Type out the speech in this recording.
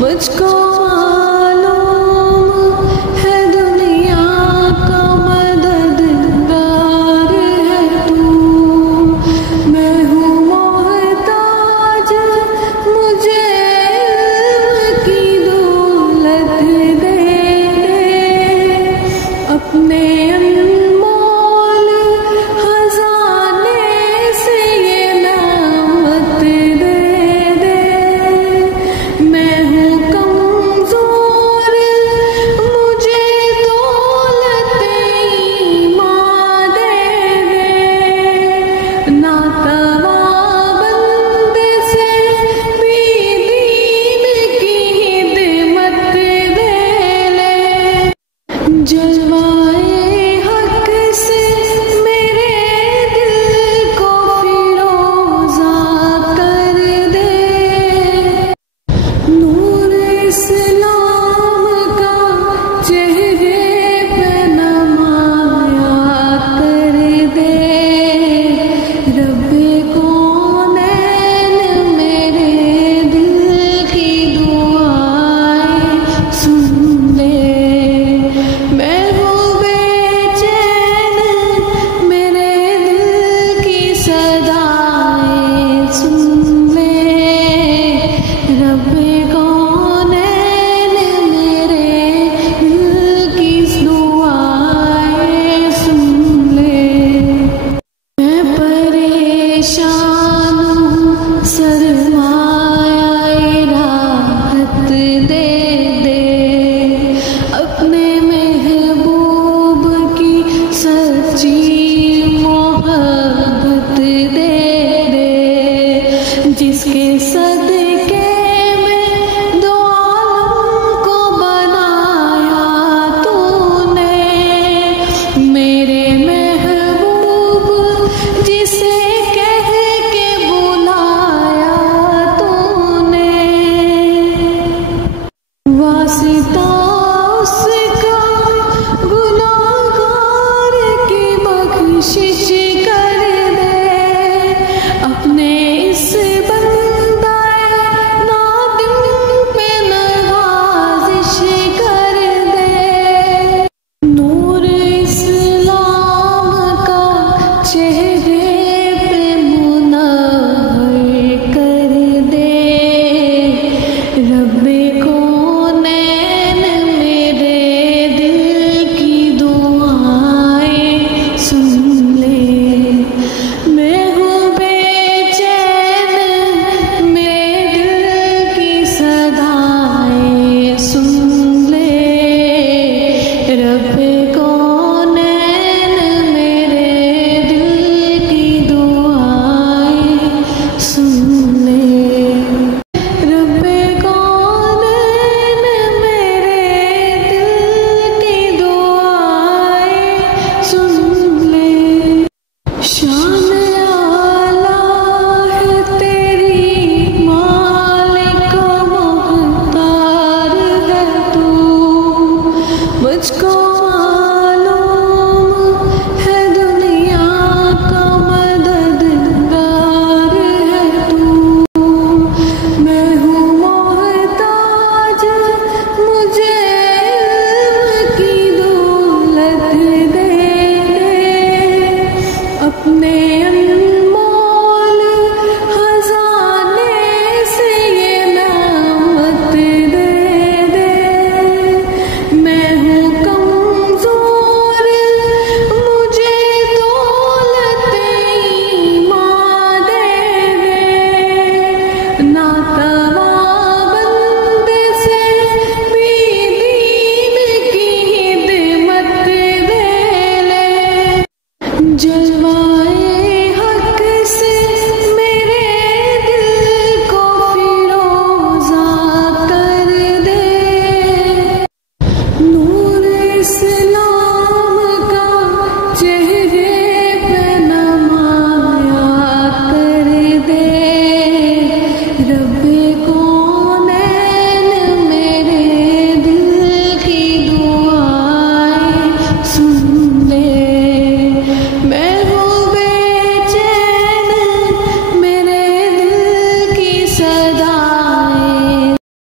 मुझको मालूम है दुनिया का मददगार है तू। मैं हूँ मोहताज मुझे इल्म की दौलत दे, अपने अनमोल जलवाए हक से मेरे दिल को फिरोजा कर दे। नूर इस्लाम का चेहरे पे नमाया कर दे। रब्बे कौनैन मेरे दिल की दुआएं सुन ले। मैं हूँ बेचैन मेरे दिल की सदाएं सुन ले। रब्बे कौनैन मेरे दिल की दुआएं सुन ले। मैं परेशान हूँ सरमाया राहत दे दे। अपने महबूब की सच्ची मोहब्बत दे दे। जिसके सदके में दो आलम को बनाया तूने। मेरे महबूब जिसे कह के बुलाया तूने। वासिता उसका गुनाहगार की बख्शिश कर दे। अपने इस बंदाए नादिम पे नवाजिश कर दे। नूर इस्लाम का चेहरे पे मुनव्वर कर दे। रब्बे कौनैन मेरे दिल की दुआएं सुन ले। मैं हूँ बेचैन मेरे दिल की सदाएं सुन ले। रब्बे कौनैन मेरे दिल की दुआएं सुन ले। रब्बे कौनैन मेरे दिल की दुआएं सुन ले। शान आला है तेरी मालिक मुख्तार है तू। मुझको मालूम है दुनिया का मददगार है तू। मैं हूँ मोहताज मुझे इल्म की दौलत दे दे। अपने अनमोल खजाने से ये नामत दे दे। मैं हूँ कमजोर मुझे दौलत ईमान दे दे। नातवा बंदे से भी दीन की हिदमत दे ले। जल